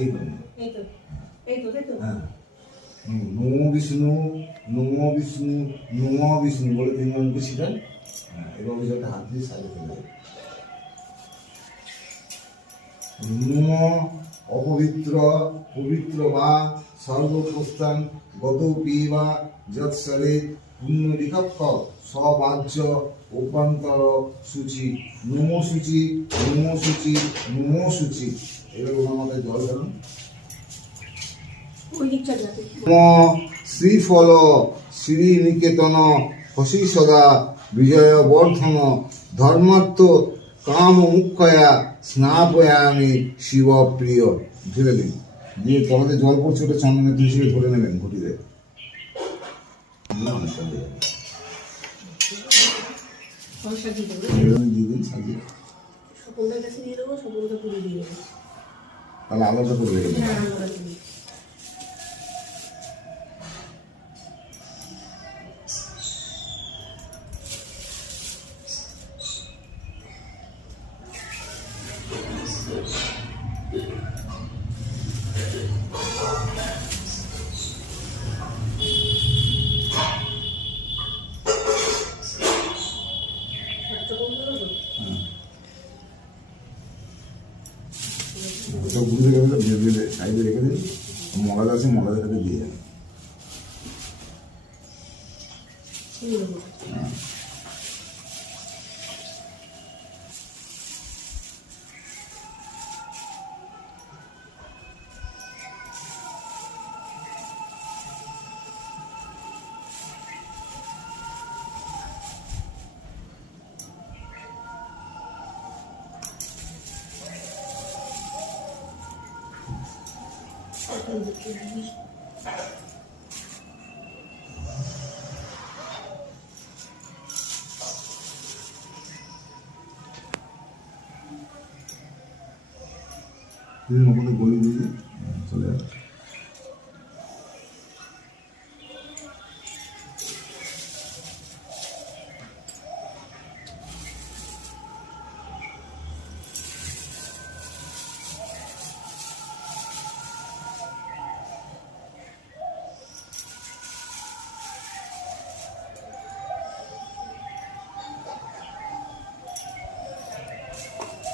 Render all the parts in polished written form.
এই তো এই তো এই তো তাই তো হ্যাঁ নমো বিষ্ণু নমো বিষ্ণু নমো বিষ্ণু বলে তিনজন শিখান। হ্যাঁ এবার ওই একটা হাত দিয়ে সাইডে ফেলে দেবে। নমো অপবিত্র পবিত্র বা সর্বপ্রস্থান গত পিবা যৎসরে পুণ্যলিকক্ষ সবাহ্য অভ্যন্তর সূচি নমো সূচি নমো সূচি নমো সূচি। এবার ওনার মাথায় জল ধরুন। ওই দিকটা যাবে নম শ্রীফল শ্রীনিকেতন হসি সদা বিজয় বর্ধন ধর্মার্থ কাম মুখ্যয়া স্নাপয়ামি শিবপ্রিয়। ধরে দিন দিয়ে তোমাদের জল পড়ছে ওটা চন্দনের তুলসী ধরে নেবেন ঘটিতে। পয়সা দিয়ে দেবো দিয়ে দিন সাজিয়ে সকলের কাছে দিয়ে দেবো সকলকে পুরো দিয়ে দেবো তাহলে আলাদা করে রেখে দেবেন। হ্যাঁ আমরা দিই ওটা গুঁড়ো রেখে দিলে ভেবে দিলে সাইডে রেখে দিন। মলাদ আছে মলাদাটাকে দিয়ে যান। ওপরে গলি দিয়ে চলে যাবে।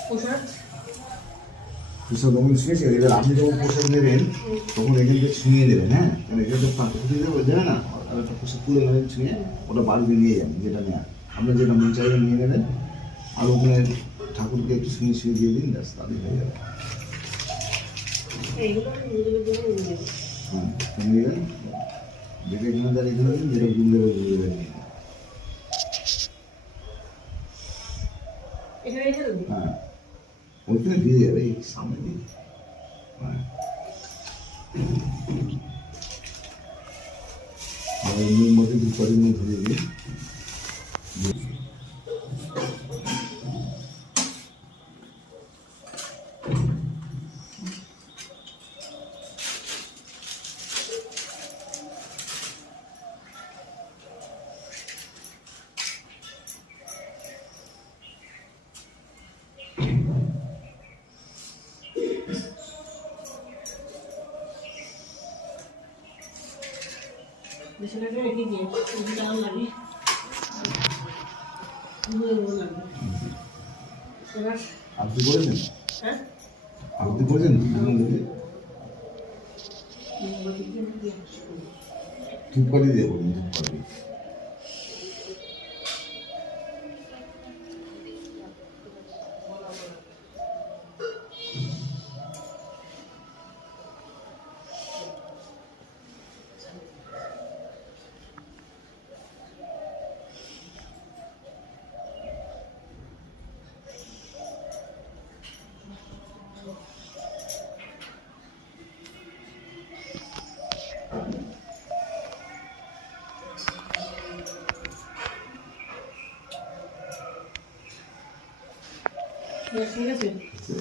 পোশাক প্রসাদ যখন ছুঁয়েছে এবার আপনি যখন প্রসাদ নেবেন তখন এখান থেকে ছুঁয়ে দেবেন। হ্যাঁ কারণ এখানে তো ফুটিয়ে দেবে দেবে না আর একটা প্রসাদ তুলে নেবেন ছুঁয়ে ওটা বাড়িতে নিয়ে যাবেন যেটা নেওয়া আপনার যেটা মন চাইবেন নিয়ে নেবেন আর ওখানে ঠাকুরকে একটু ছুঁয়ে ছুঁয়ে দিয়ে দিন ব্যাস তাদের হয়ে যাবে। এইগুলো আমি গুরুদেবের জন্য নিয়ে দেবো হ্যাঁ নিয়ে নেবেন যেটা এখানে দেন এখানে দিন যেটা গুরুদেবের গুরুদেবের নিয়ে নেবেন। এখানে রেখে দেবো হ্যাঁ ওইখানে দিয়ে যাবে এই সামনে দিয়ে। হ্যাঁ আর এমনির মধ্যে দু চার মিনিট ধরে দিয়ে বেশিরভাগটা রেখে দিয়ে দাম লাগে লাগবে এবার আপনি করেছেন হ্যাঁ আপনি করেছেন ধূপকাঠি দিয়ে করুন ধূপকাঠি।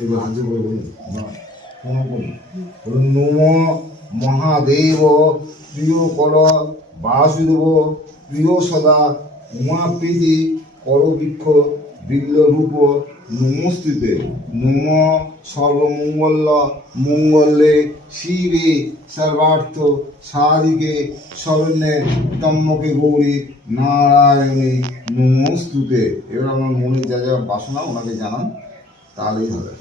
এবার হাতে করে বলুন বলুন নম মহাদেব প্রিয় কর বাসুদেব প্রিয় সদা উমাপ্রীতি করবৃক্ষ বিল্লরূপ নমস্তুতে নম সর্বমঙ্গল মঙ্গলে শিবে সর্বার্থ সাধিকে শরণ্যে ত্র্যম্বকে গৌরী নারায়ণে নমস্তুতে। এবার আমার মনের যা যা বাসনা ওনাকে জানান, তাহলেই হবে।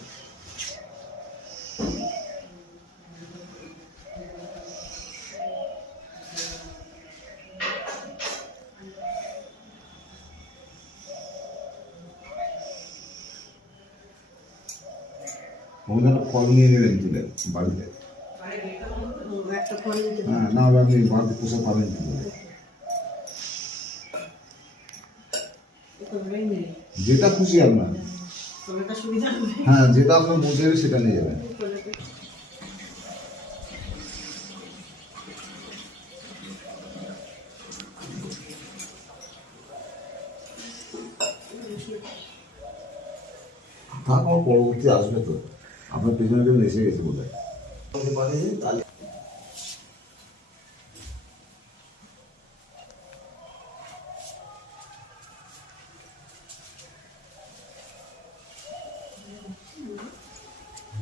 ওখানে একটা ফল নিয়ে নেবেন তুলে বাড়িতে। একটা ফল দিতে হ্যাঁ, না হলে আপনি বাড়িতে পোষা পাবেন কি করে? কোনোটাই নেই, যেটা খুশি আপনার, কোনোটা সুবিধা হবে। হ্যাঁ যেটা আপনার বুঝে যাবে সেটা নিয়ে যাবেন। থাক, আমার পরবর্তী আসবে তো, আপনার পেছনে কেউ এসে গেছে বোধ হয়।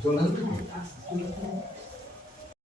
চলে আসবে।